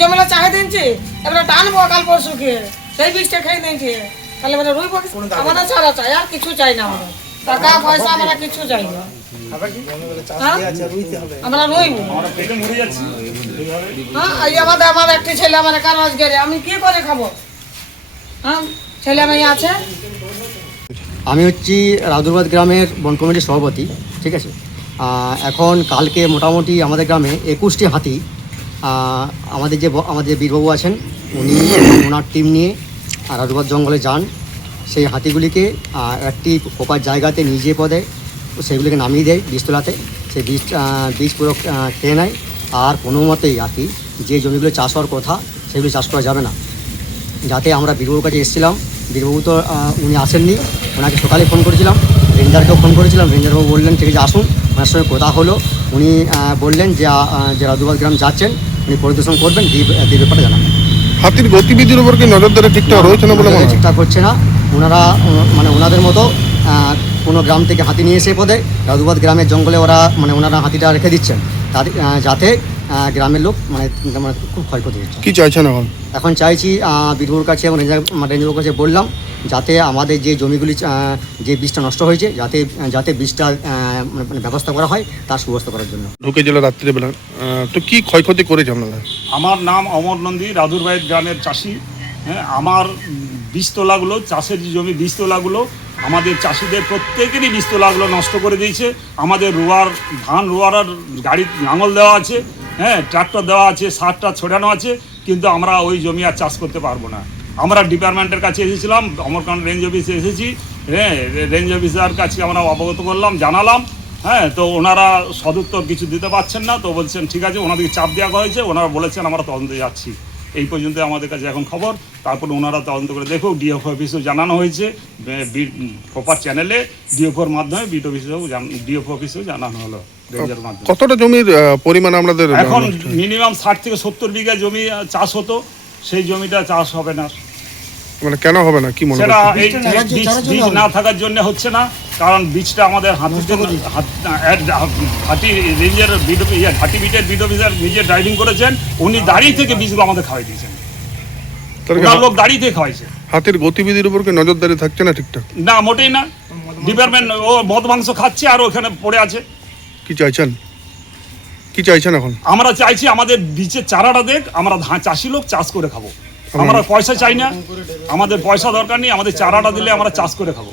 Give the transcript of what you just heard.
জমিটা চাহে দিনছি এবার টানবো কাল পরশুকে সেই বীজটা খেয়ে দিনছি তাহলে মানে রুইব আমাদের ছাড়া চাই আর কিছু চাই না আমরা টাকা পয়সা আমরা কিছু চাই না আমরা রুইব হ্যাঁ এই আমার একটি ছেলে আমার একা রোজগারে আমি কি করে খাবো হ্যাঁ ছেলে মেয়ে আছে। আমি হচ্ছি রাউদুরবাদ গ্রামের বন কমিটির সভাপতি, ঠিক আছে। এখন কালকে মোটামুটি আমাদের গ্রামে 21টি হাতি আমাদের বীরবাবু আছেন, উনি ওনার টিম নিয়ে রাউদুরবাদ জঙ্গলে যান। সেই হাতিগুলিকে একটি প্রপার জায়গাতে নিজে পদে সেগুলিকে নামিয়ে দেয় বীজতলাতে, সেই বীজ পুরো খেয়ে নেয়। আর কোনো মতেই আর কি যে জমিগুলো চাষ হওয়ার কথা সেগুলি চাষ করা যাবে না। যাতে আমরা বীরবাবুর কাছে এসেছিলাম, বীরবাবু তো উনি আসেননি, ওনাকে সকালে ফোন করেছিলাম, রেঞ্জারকেও ফোন করেছিলাম। রেঞ্জারবাবু বললেন ঠিক আছে আসুন, ওনার সঙ্গে কথা হলো। উনি বললেন যে রাউদুরবাদ গ্রাম যাচ্ছেন, উনি পরিদর্শন করবেন, দিয়ে ব্যাপারে জানাবেন। হাতির গতিবিধির উপর কি নজরদারি ঠিকঠাক রয়েছে না বলে মনে হয়? ঠিকঠাক হচ্ছে না। ওনারা মানে ওনাদের মতো কোনো গ্রাম থেকে হাতি নিয়ে এসে পদে রাউদুরবাদ গ্রামের জঙ্গলে ওনারা হাতিটা রেখে দিচ্ছেন, তাদের যাতে গ্রামের লোক মানে খুব ক্ষয়ক্ষতি হচ্ছে। কি চাইছেন এখন? চাইছি বীরবাবুর কাছে এবং রেঞ্জারবাবুর কাছে বললাম যাতে আমাদের যে জমিগুলি যে বীজটা নষ্ট হয়েছে যাতে বীজটা মানে ব্যবস্থা করা হয়, তার সুব্যবস্থা করার জন্য। ঢুকে জেলা রাত্রিবেলা তো কি ক্ষয়ক্ষতি করেছে আপনাদের? আমার নাম অমর নন্দী, রাউদুরবাদ গ্রামের চাষি। হ্যাঁ, আমার বীজতলাগুলো, চাষের জমি বীজতলাগুলো আমাদের চাষিদের প্রত্যেকেরই বীজতলাগুলো নষ্ট করে দিয়েছে। আমাদের ধান রোয়ার গাড়ি লাঙল দেওয়া আছে, হ্যাঁ ট্রাক্টর দেওয়া আছে, সারটা ছড়ানো আছে, কিন্তু আমরা ওই জমি আর চাষ করতে পারবো না। আমরা ডিপার্টমেন্টের কাছে এসেছিলাম, অমরকান্ড রেঞ্জ অফিসে এসেছি, হ্যাঁ রেঞ্জ অফিসার কাছে আমরা অবগত করলাম, জানালাম। হ্যাঁ, তো ওনারা সদুত্তর কিছু দিতে পারছেন না, তো বলছেন ঠিক আছে, ওনাদেরকে চাপ দেওয়া হয়েছে, ওনারা বলেছেন আমরা তদন্তে যাচ্ছি। এই পর্যন্ত আমাদের কাছে এখন খবর। তারপরে ওনারা তদন্ত করে দেখো, ডিএফও অফিসেও জানানো হয়েছে, প্রপার চ্যানেলে ডিএফওর মাধ্যমে ডিএফও অফিসেও জানানো হলো। কতটা জমির পরিমাণ আপনাদের? এখন মিনিমাম 60 থেকে 70 বিঘা জমি চাষ হতো, সেই জমিটা চাষ হবে না। মানে কেন হবে না, কি মনে হয়? বীজ না থাকার জন্য হচ্ছে না, কারণ বীজটা আমাদের হাতি রেঞ্জের হাতি বিটের বিট অফিসার নিজে ড্রাইভিং করেছেন, উনি দাঁড়িয়ে থেকে বীজগুলো আমাদের খাওয়াই দিয়েছেন। লোক দাঁড়িয়ে থেকে খাওয়াইছে। হাতির গতিবিধির উপর কি নজরদারি থাকছে না ঠিকঠাক? না, মোটেই না। ডিপার্টমেন্ট ও মদ মাংস খাচ্ছে আর ওখানে পড়ে আছে। কি চাইছেন এখন? আমরা চাইছি আমাদের বীজের চারাটা দেখ, আমরা চাষি লোক চাষ করে খাবো। আমরা পয়সা চাই না, আমাদের পয়সা দরকার নেই, আমাদের চারাটা দিলে আমরা চাষ করে খাবো।